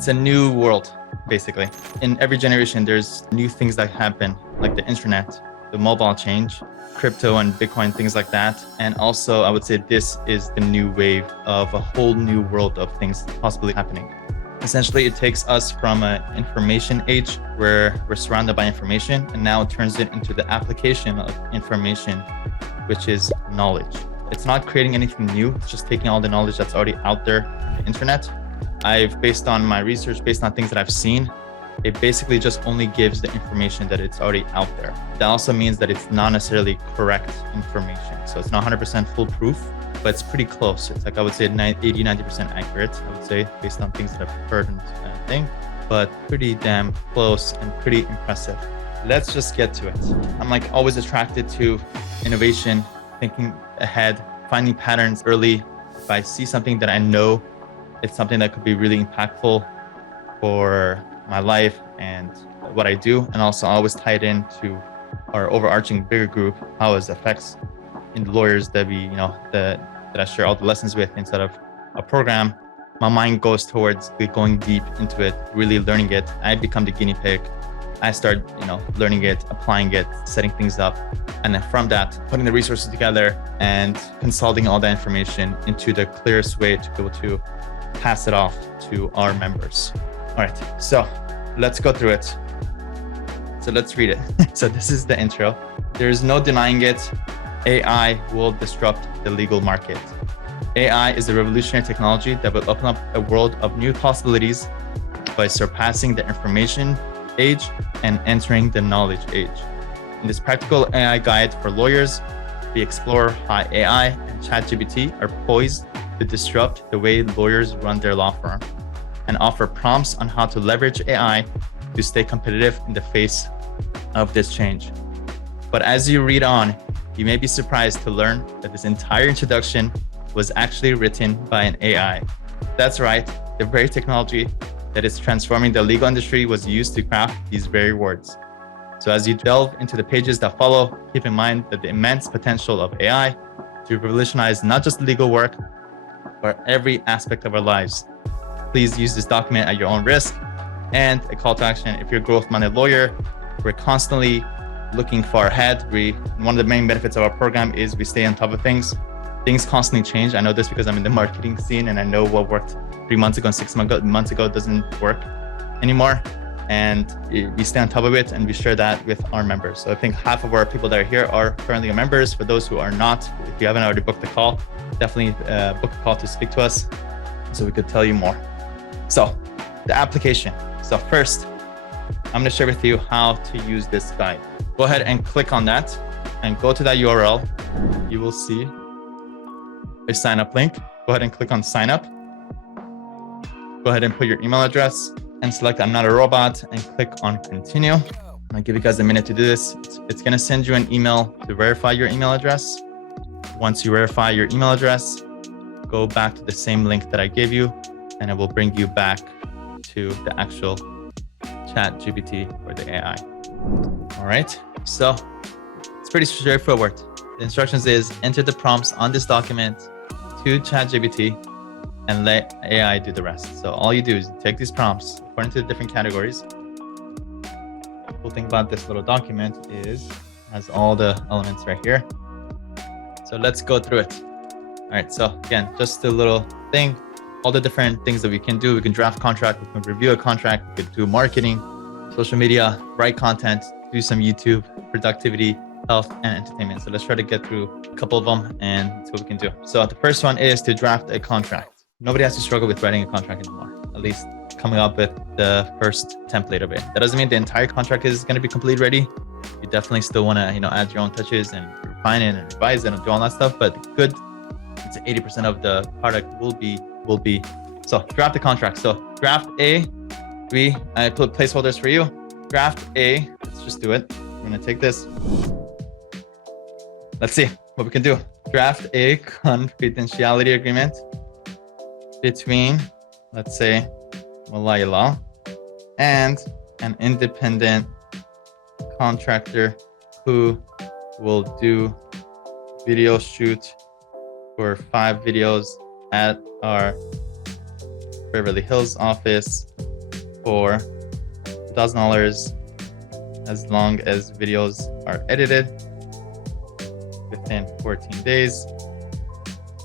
It's a new world, basically. In every generation, there's new things that happen, like the internet, the mobile change, crypto and Bitcoin, things like that. And also, I would say this is the new wave of a whole new world of things possibly happening. Essentially, it takes us from an information age where we're surrounded by information, and now it turns it into the application of information, which is knowledge. It's not creating anything new. It's just taking all the knowledge that's already out there on the internet. Based on my research, based on things that I've seen, it basically just only gives the information that it's already out there. That also means that it's not necessarily correct information. So it's not 100% foolproof, but it's pretty close. It's like, I would say 80-90% accurate, I would say, based on things that I've heard and think, but pretty damn close and pretty impressive. Let's just get to it. I'm like always attracted to innovation, thinking ahead, finding patterns early. If I see something that I know it's something that could be really impactful for my life and what I do, and also I always tie it into our overarching bigger group, how it affects in the lawyers that that I share all the lessons with instead of a program. My mind goes towards going deep into it, really learning it. I become the guinea pig. I start, learning it, applying it, setting things up. And then from that, putting the resources together and consolidating all that information into the clearest way to be able to pass it off to our members. All right, so let's go through it. So let's read it. So this is the intro. There is no denying it. AI will disrupt the legal market. AI is a revolutionary technology that will open up a world of new possibilities by surpassing the information age and entering the knowledge age. In this practical AI guide for lawyers, we explore how AI and ChatGPT are poised to disrupt the way lawyers run their law firm and offer prompts on how to leverage AI to stay competitive in the face of this change. But as you read on, you may be surprised to learn that this entire introduction was actually written by an AI. That's right, the very technology that is transforming the legal industry was used to craft these very words. So as you delve into the pages that follow, keep in mind that the immense potential of AI to revolutionize not just legal work, but every aspect of our lives. Please use this document at your own risk. And a call to action, if you're a growth-minded lawyer, we're constantly looking far ahead. One of the main benefits of our program is we stay on top of things. Things constantly change. I know this because I'm in the marketing scene and I know what worked 3 months ago and 6 months ago doesn't work anymore. And we stay on top of it and we share that with our members. So I think half of our people that are here are currently members. For those who are not, if you haven't already booked the call, definitely book a call to speak to us so we could tell you more. So the application. So first, I'm going to share with you how to use this guide. Go ahead and click on that and go to that URL. You will see a sign up link. Go ahead and click on sign up. Go ahead and put your email address and select I'm not a robot and click on continue. I'll give you guys a minute to do this. It's going to send you an email to verify your email address. Once you verify your email address, go back to the same link that I gave you and it will bring you back to the actual ChatGPT or the AI. All right, so it's pretty straightforward. The instructions is enter the prompts on this document to ChatGPT and let AI do the rest. So all you do is take these prompts according to the different categories. The cool thing about this little document is it has all the elements right here. So let's go through it. All right, so again, just a little thing, all the different things that we can do. We can draft contract, we can review a contract, we could do marketing, social media, write content, do some YouTube, productivity, health, and entertainment. So let's try to get through a couple of them and see what we can do. So the first one is to draft a contract. Nobody has to struggle with writing a contract anymore, at least coming up with the first template of it. That doesn't mean the entire contract is going to be completely ready. You definitely still want to, add your own touches and refine it and revise it and do all that stuff. But good, it's 80% of the product will be. So draft the contract. So draft A, I put placeholders for you. Draft A, let's just do it. I'm going to take this. Let's see what we can do. Draft a confidentiality agreement between, let's say, Mollaei Law and an independent contractor who will do video shoot for 5 videos at our Beverly Hills office for $2,000 as long as videos are edited within 14 days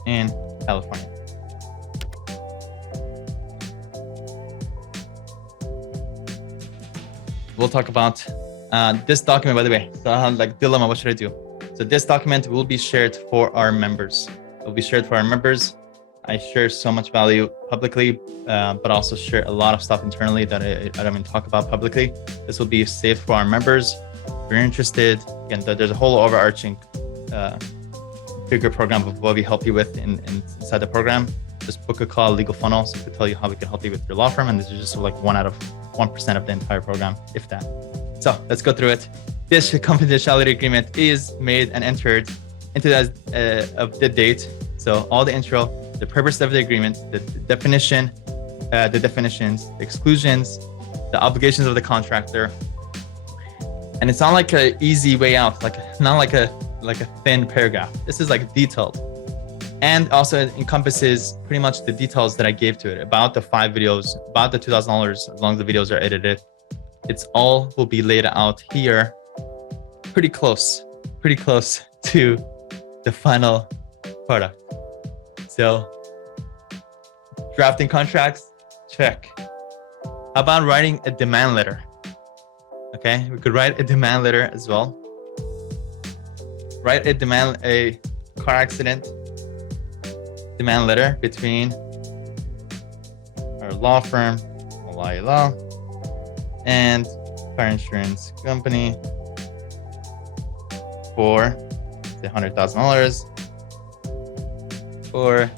in California. We'll talk about this document, by the way. So I have like dilemma, what should I do? So this document will be shared for our members. It will be shared for our members. I share so much value publicly, but also share a lot of stuff internally that I don't even talk about publicly. This will be saved for our members. If you're interested, again, there's a whole overarching bigger program of what we help you with inside the program. Just book a call, Legal Funnel, so we can tell you how we can help you with your law firm. And this is just like 1% of the entire program, if that. So let's go through it. This confidentiality agreement is made and entered into of the date. So all the intro, the purpose of the agreement, the definition, the definitions, the exclusions, the obligations of the contractor. And it's not like an easy way out, not like a thin paragraph. This is like detailed. And also it encompasses pretty much the details that I gave to it about the 5 videos, about the $2,000 as long as the videos are edited. It's all will be laid out here, pretty close to the final product. So drafting contracts, check. How about writing a demand letter? Okay, we could write a demand letter as well. Write a car accident demand letter between our law firm, Mollaei Law, and car insurance company for $100,000 or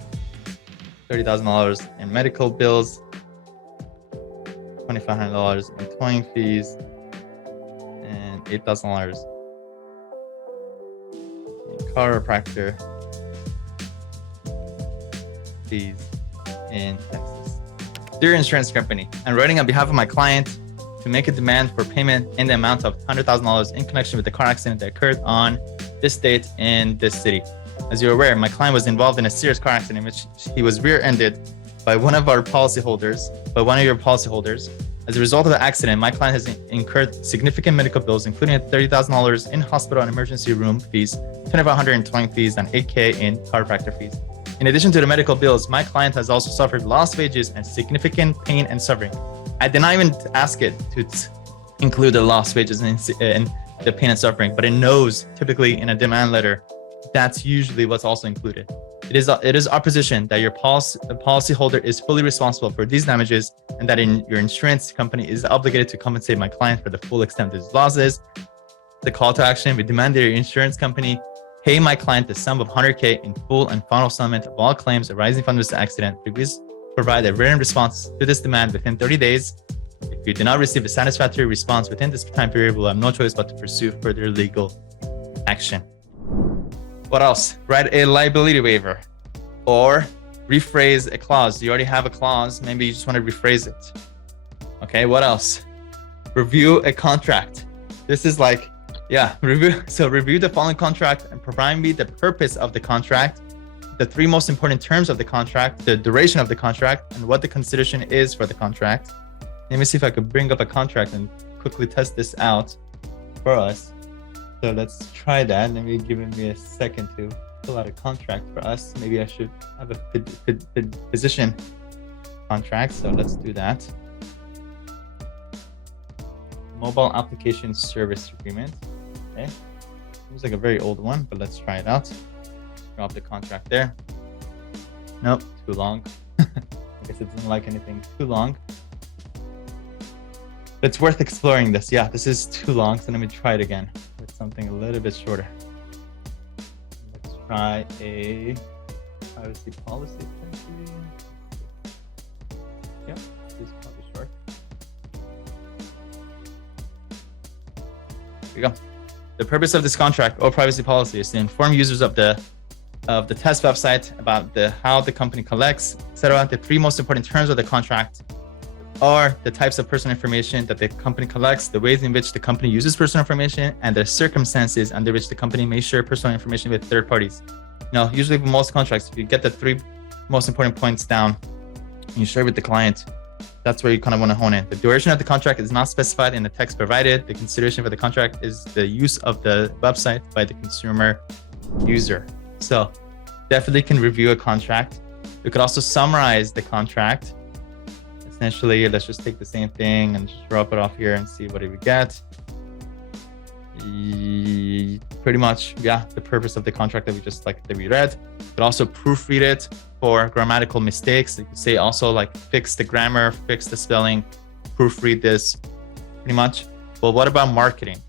$30,000 in medical bills, $2,500 in towing fees, and $8,000 in chiropractor fees in Texas. Dear insurance company, I'm writing on behalf of my client to make a demand for payment in the amount of $100,000 in connection with the car accident that occurred on this date in this city. As you're aware, my client was involved in a serious car accident in which he was rear-ended by one of your policyholders. As a result of the accident, my client has incurred significant medical bills, including $30,000 in hospital and emergency room fees, $2,500 in towing fees, and $8,000 in chiropractor fees. In addition to the medical bills, my client has also suffered lost wages and significant pain and suffering. I did not even ask it to include the lost wages and the pain and suffering, but it knows typically in a demand letter, that's usually what's also included. It is our position that your policyholder is fully responsible for these damages and that your insurance company is obligated to compensate my client for the full extent of his losses. The call to action, we demand that your insurance company pay my client the sum of $100,000 in full and final settlement of all claims arising from this accident. Please provide a written response to this demand within 30 days. If you do not receive a satisfactory response within this time period, we'll have no choice but to pursue further legal action. What else? Write a liability waiver or rephrase a clause. You already have a clause. Maybe you just want to rephrase it. Okay, what else? Review a contract. This is like, review. So review the following contract and provide me the purpose of the contract, the 3 most important terms of the contract, the duration of the contract, and what the consideration is for the contract. Let me see if I could bring up a contract and quickly test this out for us. So let's try that. Let me give me a second to fill out a contract for us. Maybe I should have a position contract. So let's do that. Mobile application service agreement. Okay. Seems like a very old one, but let's try it out. Drop the contract there. Nope, too long. I guess it doesn't like anything too long. But it's worth exploring this. Yeah, this is too long. So let me try it again with something a little bit shorter. Let's try a privacy policy. Yep, this is probably short. Here we go. The purpose of this contract or privacy policy is to inform users of the test website about how the company collects, etc. The 3 most important terms of the contract are the types of personal information that the company collects, the ways in which the company uses personal information, and the circumstances under which the company may share personal information with third parties. Now, usually with most contracts, if you get the 3 most important points down and you share with the client, That's where you kind of want to hone in. The duration of the contract is not specified in the text provided. The consideration for the contract is the use of the website by the consumer user. So definitely can review a contract. You could also summarize the contract. Essentially, let's just take the same thing and just drop it off here and see what we get. Pretty much, yeah, the purpose of the contract that we read. But also proofread it for grammatical mistakes. You could say also like fix the grammar, fix the spelling, proofread this, pretty much. Well, what about marketing?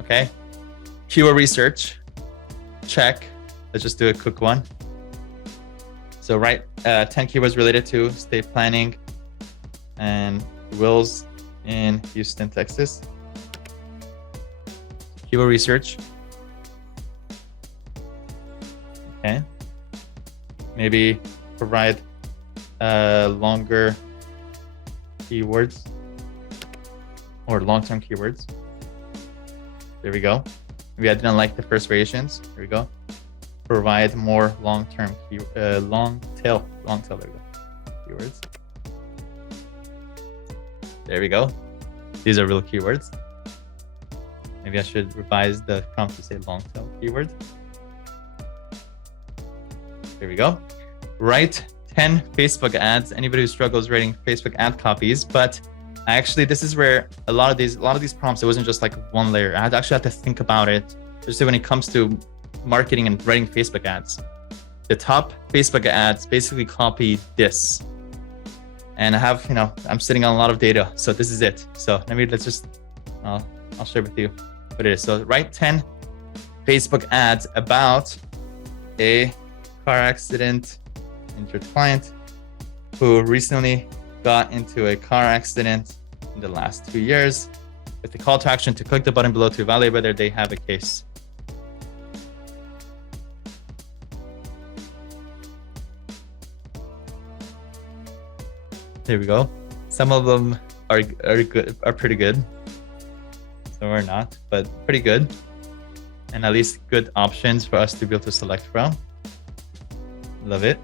Okay, keyword research, check. Let's just do a quick one. So write 10 keywords related to estate planning and wills in Houston, Texas. Keyword research. Okay. Maybe provide longer keywords or long-term keywords. There we go. Maybe I didn't like the first variations. There we go. Provide more long-term long tail. There we go. Keywords. There we go. These are real keywords. Maybe I should revise the prompt to say long tail keyword. There we go. Write 10 Facebook ads. Anybody who struggles writing Facebook ad copies, but actually this is where a lot of these prompts, it wasn't just like one layer. I actually had to think about it, especially when it comes to marketing and writing Facebook ads. The top Facebook ads basically copy this. And I have, I'm sitting on a lot of data. So this is it. So I'll share with you what it is. So write 10 Facebook ads about a car accident injured client who recently got into a car accident in the last 2 years, with the call to action to click the button below to evaluate whether they have a case. There we go. Some of them are pretty good. Some are not, but pretty good. And at least good options for us to be able to select from. Love it.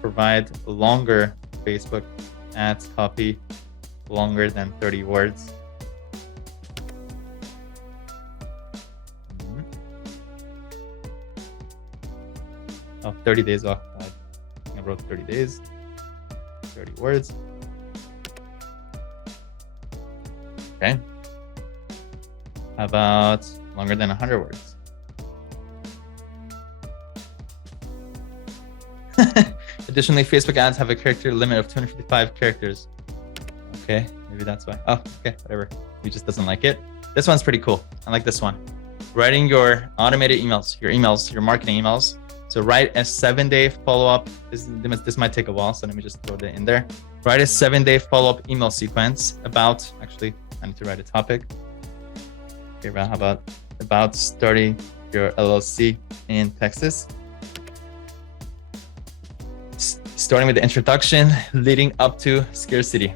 Provide longer Facebook ads copy, longer than 30 words. Oh, 30 days off. I wrote 30 days, 30 words. Okay. How about longer than 100 words? Additionally, Facebook ads have a character limit of 255 characters. Okay, maybe that's why. Oh, okay, whatever. He just doesn't like it. This one's pretty cool. I like this one. Writing your automated emails, your marketing emails. So write a 7-day follow-up. This might take a while, so let me just throw that in there. Write a 7-day follow-up email sequence about, actually, I need to write a topic. Okay, how about starting your LLC in Texas? Starting with the introduction, leading up to scarcity.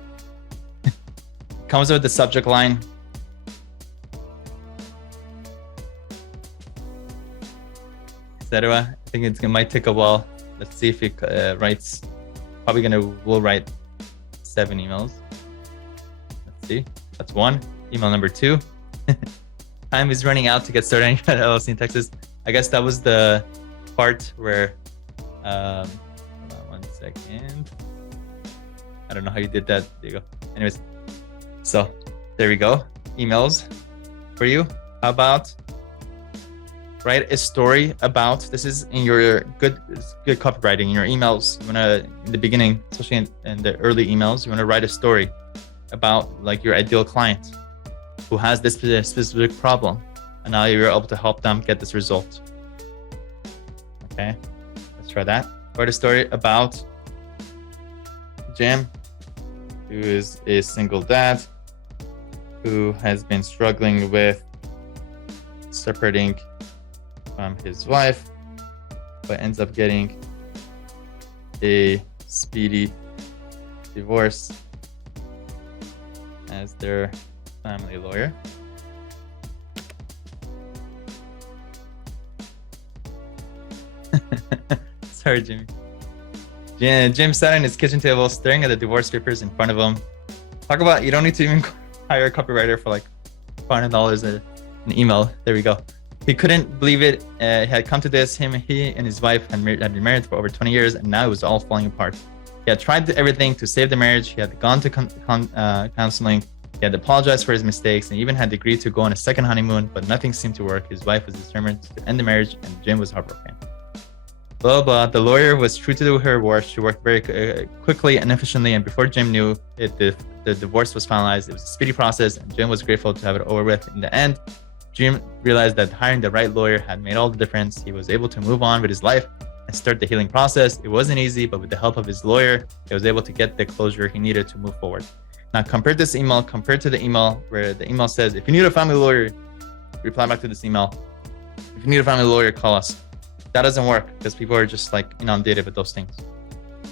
Comes with the subject line. Etc. I think it might take a while. Let's see if it writes. We'll write 7 emails. Let's see. That's 1. Email number 2. Time is running out to get started at LLC in Texas. I guess that was the part where. Hold on 1 second. I don't know how you did that. There you go. Anyways, so there we go. Emails for you. How about write a story about, this is in your good copywriting, in your emails. You wanna, in the beginning, especially in the early emails, you wanna write a story about like your ideal client who has this specific problem, and now you're able to help them get this result. Okay, let's try that. Write a story about Jim, who is a single dad who has been struggling with separating from his wife, but ends up getting a speedy divorce as their family lawyer. Sorry, Jimmy. Jim sat on his kitchen table staring at the divorce papers in front of him. Talk about, you don't need to even hire a copywriter for like $500 an email. There we go. He couldn't believe it. He had come to this. He and his wife had been married for over 20 years, and now it was all falling apart. He had tried everything to save the marriage. He had gone to counseling. He had apologized for his mistakes and even had agreed to go on a second honeymoon, but nothing seemed to work. His wife was determined to end the marriage, and Jim was heartbroken. Blah, blah. The lawyer was true to her word. She worked very quickly and efficiently, and before Jim knew it, the divorce was finalized. It was a speedy process, and Jim was grateful to have it over with. In the end, Jim realized that hiring the right lawyer had made all the difference. He was able to move on with his life and start the healing process. It wasn't easy, but with the help of his lawyer, he was able to get the closure he needed to move forward. Now, compared to the email where the email says, if you need a family lawyer, reply back to this email. If you need a family lawyer, call us. That doesn't work because people are just like inundated with those things.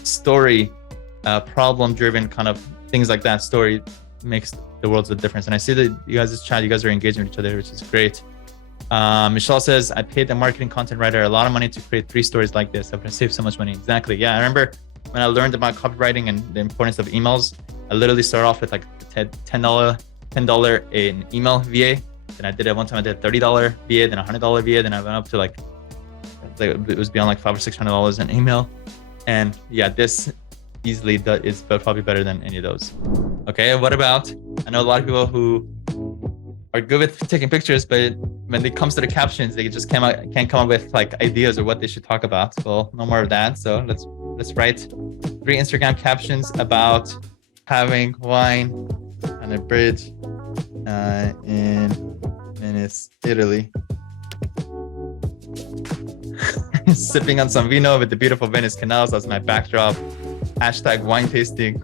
Story, problem-driven kind of things like that. Story makes the world of difference. And I see that you guys' chat, you guys are engaging with each other, which is great. Michelle says, I paid a marketing content writer a lot of money to create 3 stories like this. I'm going to save so much money. Exactly. Yeah, I remember when I learned about copywriting and the importance of emails, I literally started off with like $10 in email VA. Then I did it one time, I did a $30 VA, then a $100 VA. Then I went up to like it was beyond like $500 or $600 in email. And yeah, this easily is probably better than any of those. Okay, what about, I know a lot of people who are good with taking pictures, but when it comes to the captions, they just can't come up with like ideas or what they should talk about. Well, no more of that. So let's write 3 Instagram captions about having wine on a bridge in Venice, Italy. Sipping on some vino with the beautiful Venice canals as my backdrop. Hashtag wine tasting,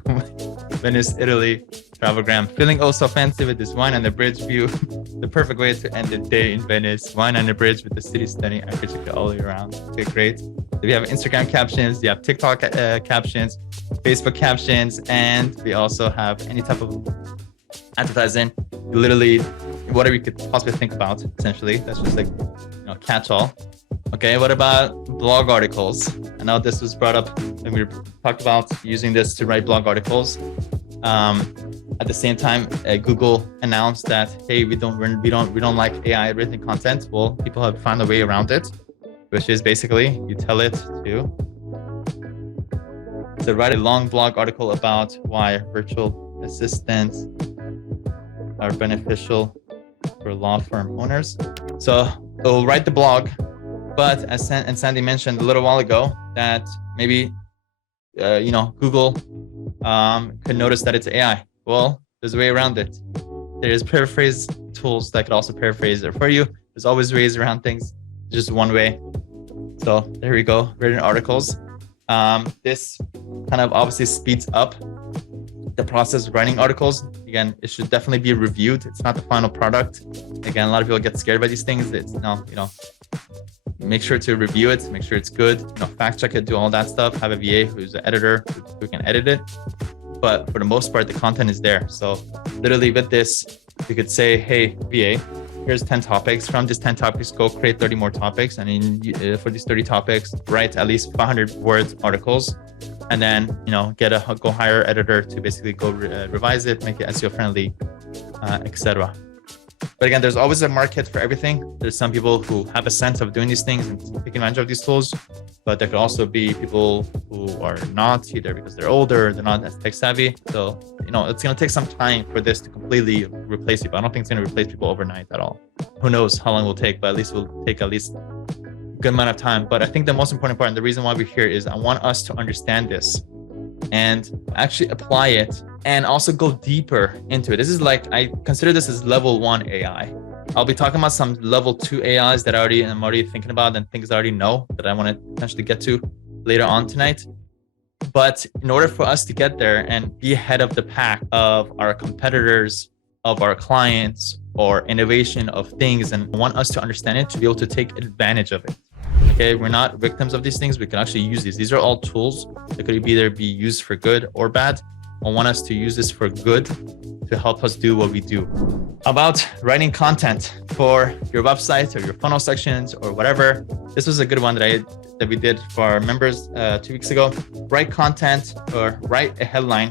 Venice, Italy, travelgram. Feeling oh so fancy with this wine on the bridge view. The perfect way to end the day in Venice. Wine on the bridge with the city stunning. I could check it all year round. Okay, great. So we have Instagram captions, we have TikTok captions, Facebook captions, and we also have any type of advertising. Literally, whatever you could possibly think about, essentially. That's just like, catch all. Okay, what about blog articles? I know this was brought up when we talked about using this to write blog articles. At the same time, Google announced that, hey, we don't like AI written content. Well, people have found a way around it, which is basically you tell it to write a long blog article about why virtual assistants are beneficial for law firm owners. So it'll write the blog. But as Sandy mentioned a little while ago, that maybe, Google could notice that it's AI. Well, there's a way around it. There's paraphrase tools that could also paraphrase it for you. There's always ways around things, just one way. So there we go, written articles. This kind of obviously speeds up the process of writing articles. Again, it should definitely be reviewed. It's not the final product. Again, a lot of people get scared by these things. It's make sure to review it, make sure it's good, fact check it, do all that stuff, have a VA who's an editor who can edit it. But for the most part, the content is there. So literally with this, you could say, hey, VA, here's 10 topics. From these 10 topics, go create 30 more topics. And for these 30 topics, write at least 500 words articles. And then, go hire an editor to basically go revise it, make it SEO friendly, etc. But again, there's always a market for everything. There's some people who have a sense of doing these things and taking advantage of these tools, but there could also be people who are not, either because they're older, they're not as tech savvy. So, it's going to take some time for this to completely replace people. I don't think it's going to replace people overnight at all. Who knows how long it will take, but at least it will take at least a good amount of time. But I think the most important part, and the reason why we're here, is I want us to understand this and actually apply it and also go deeper into it. This is like, I consider this as level 1 AI. I'll be talking about some level 2 AIs that I'm already thinking about and things I already know that I want to potentially get to later on tonight. But in order for us to get there and be ahead of the pack of our competitors, of our clients, or innovation of things, and want us to understand it to be able to take advantage of it. Okay, we're not victims of these things. We can actually use these. These are all tools that could either be used for good or bad. I want us to use this for good to help us do what we do. About writing content. for your website or your funnel sections or whatever. This was a good one that we did for our members 2 weeks ago. Write content or write a headline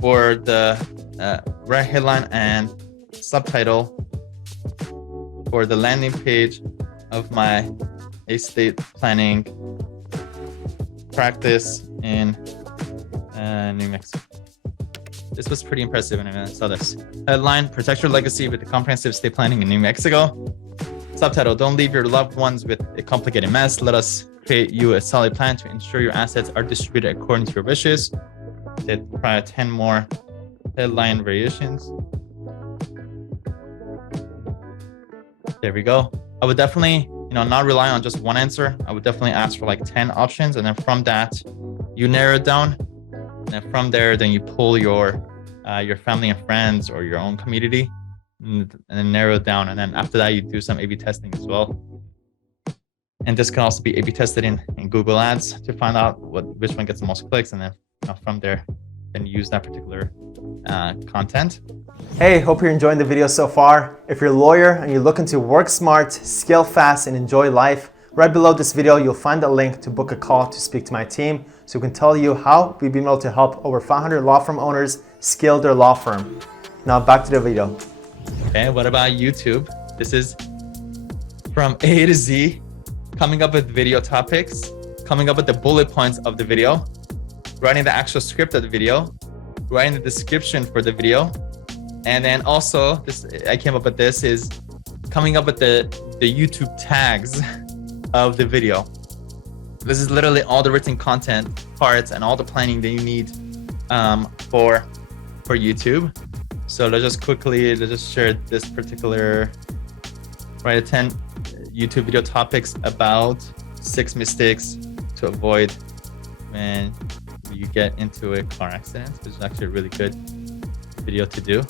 for the write headline and subtitle for the landing page of my estate planning practice in New Mexico. This was pretty impressive when I saw this. Headline, protect your legacy with the comprehensive estate planning in New Mexico. Subtitle, don't leave your loved ones with a complicated mess. Let us create you a solid plan to ensure your assets are distributed according to your wishes. Did probably 10 more headline variations. There we go. I would definitely, not rely on just one answer. I would definitely ask for like 10 options. And then from that, you narrow it down. And then from there, then you pull your family and friends or your own community and then narrow it down. And then after that, you do some A/B testing as well. And this can also be A/B tested in Google Ads to find out which one gets the most clicks. And then from there, then use that particular content. Hey, hope you're enjoying the video so far. If you're a lawyer and you're looking to work smart, scale fast, and enjoy life, right below this video, you'll find a link to book a call to speak to my team so we can tell you how we've been able to help over 500 law firm owners scale their law firm. Now back to the video. Okay, what about YouTube? This is from A to Z, coming up with video topics, coming up with the bullet points of the video, writing the actual script of the video, writing the description for the video, and then also this, I came up with this, is coming up with the YouTube tags of the video. This is literally all the written content parts and all the planning that you need for YouTube. So let's just share this particular, write 10 YouTube video topics about 6 mistakes to avoid when you get into a car accident, which is actually a really good video to do.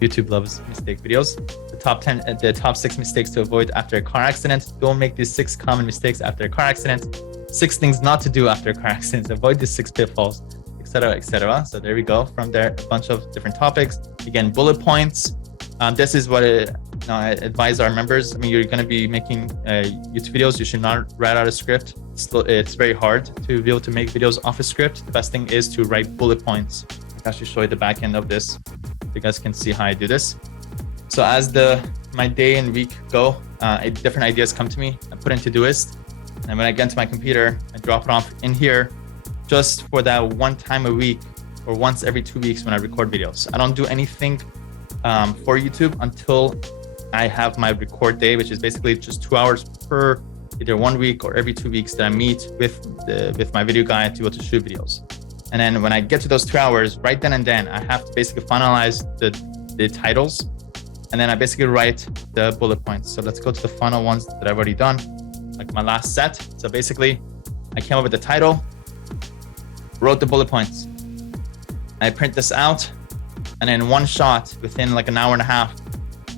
YouTube loves mistake videos. The top 6 mistakes to avoid after a car accident. Don't make these 6 common mistakes after a car accident. 6 things not to do after a car accident. Avoid these 6 pitfalls, etc., etc. So there we go. From there, a bunch of different topics. Again, bullet points. This is what I advise our members. I mean, you're going to be making YouTube videos. You should not write out a script. It's very hard to be able to make videos off a script. The best thing is to write bullet points. I'll actually show you the back end of this. You guys can see how I do this. So as my day and week go, different ideas come to me. I put in Todoist, and when I get into my computer, I drop it off in here, just for that one time a week or once every 2 weeks when I record videos. I don't do anything for YouTube until I have my record day, which is basically just 2 hours per either 1 week or every 2 weeks that I meet with my video guy to be able to shoot videos. And then when I get to those 2 hours, right then and then, I have to basically finalize the titles, and then I basically write the bullet points. So let's go to the final ones that I've already done, like my last set. So basically, I came up with the title, wrote the bullet points. I print this out, and in one shot, within like an hour and a half,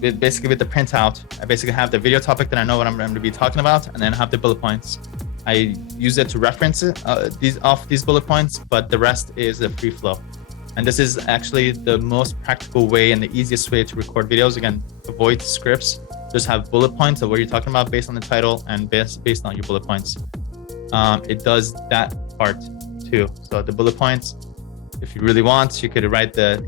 with the printout, I basically have the video topic that I know what I'm going to be talking about, and then have the bullet points. I use it to reference these bullet points, but the rest is a free flow. And this is actually the most practical way and the easiest way to record videos. Again, avoid scripts. Just have bullet points of what you're talking about based on the title and based on your bullet points. It does that part too. So the bullet points, if you really want, you could write the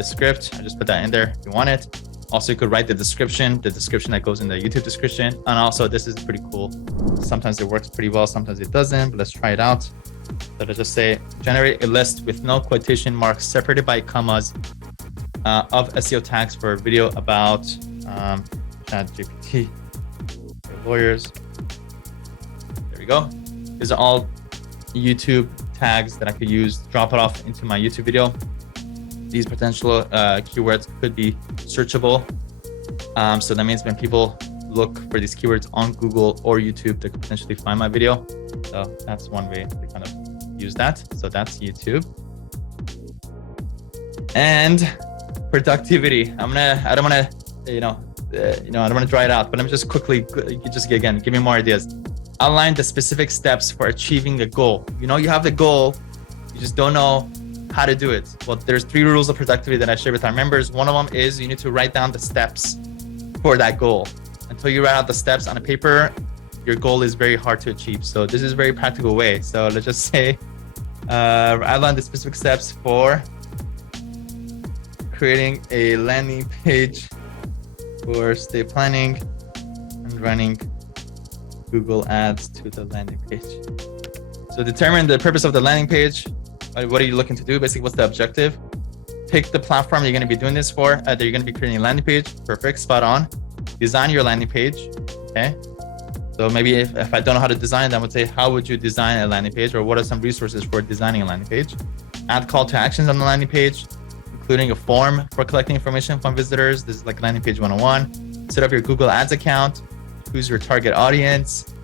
script. I just put that in there if you want it. Also, you could write the description that goes in the YouTube description. And also, this is pretty cool. Sometimes it works pretty well, sometimes it doesn't, but let's try it out. So let's just say, generate a list with no quotation marks separated by commas of SEO tags for a video about ChatGPT for lawyers. There we go. These are all YouTube tags that I could use, drop it off into my YouTube video. These potential keywords could be searchable. So that means when people look for these keywords on Google or YouTube, they could potentially find my video. So that's one way to kind of use that. So that's YouTube. And productivity. I don't want to dry it out, but I'm just quickly, give me more ideas. Outline the specific steps for achieving the goal. You have the goal, you just don't know how to do it. Well, there's 3 rules of productivity that I share with our members. One of them is you need to write down the steps for that goal. Until you write out the steps on a paper, your goal is very hard to achieve. So this is a very practical way. So let's just say, outline the specific steps for creating a landing page for estate planning and running Google Ads to the landing page. So determine the purpose of the landing page. What are you looking to do? Basically, what's the objective? Pick the platform you're going to be doing this for. Either you're going to be creating a landing page. Perfect, spot on. Design your landing page. Okay. So maybe if I don't know how to design, then I would say, how would you design a landing page, or what are some resources for designing a landing page? Add call to actions on the landing page, including a form for collecting information from visitors. This is like landing page 101. Set up your Google Ads account. Choose your target audience.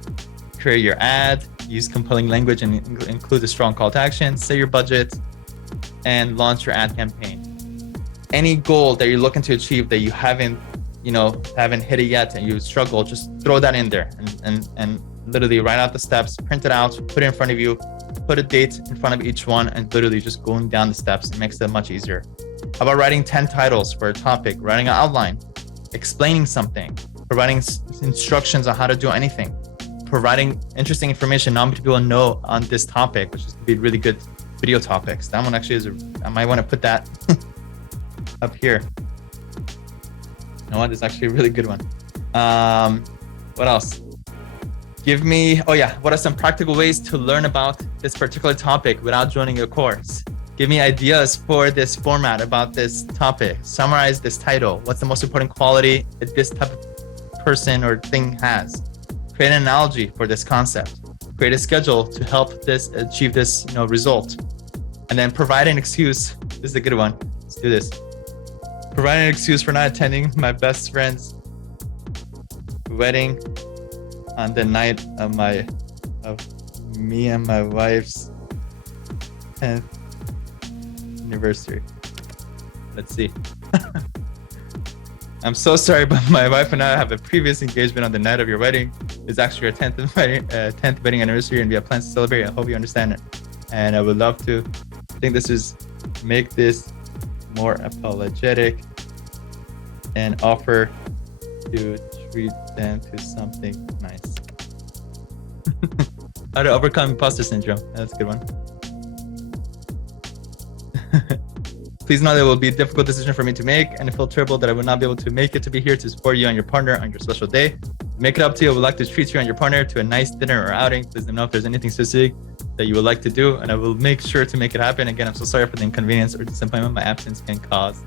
Create your ad. Use compelling language and include a strong call to action. Set your budget and launch your ad campaign. Any goal that you're looking to achieve that you haven't hit it yet and you struggle, just throw that in there and literally write out the steps, print it out, put it in front of you, put a date in front of each one, and literally just going down the steps. It makes it much easier. How about writing 10 titles for a topic, writing an outline, explaining something, providing instructions on how to do anything, providing interesting information not many people know on this topic, which is to be really good video topics. That one actually I might want to put that up here. You know what? It's actually a really good one. What else? What are some practical ways to learn about this particular topic without joining a course? Give me ideas for this format about this topic. Summarize this title. What's the most important quality that this type of person or thing has? Create an analogy for this concept. Create a schedule to help this achieve this result. And then provide an excuse. This is a good one. Let's do this. Provide an excuse for not attending my best friend's wedding on the night of me and my wife's 10th anniversary. Let's see. I'm so sorry, but my wife and I have a previous engagement on the night of your wedding. It's actually our 10th wedding anniversary, and we have plans to celebrate. I hope you understand it. And I would love to make this more apologetic and offer to treat them to something nice. How to overcome imposter syndrome. That's a good one. Please know that it will be a difficult decision for me to make, and I feel terrible that I would not be able to make it to be here to support you and your partner on your special day. Make it up to you. I would like to treat you and your partner to a nice dinner or outing. Please let me know if there's anything specific that you would like to do, and I will make sure to make it happen. Again, I'm so sorry for the inconvenience or disappointment my absence can cause.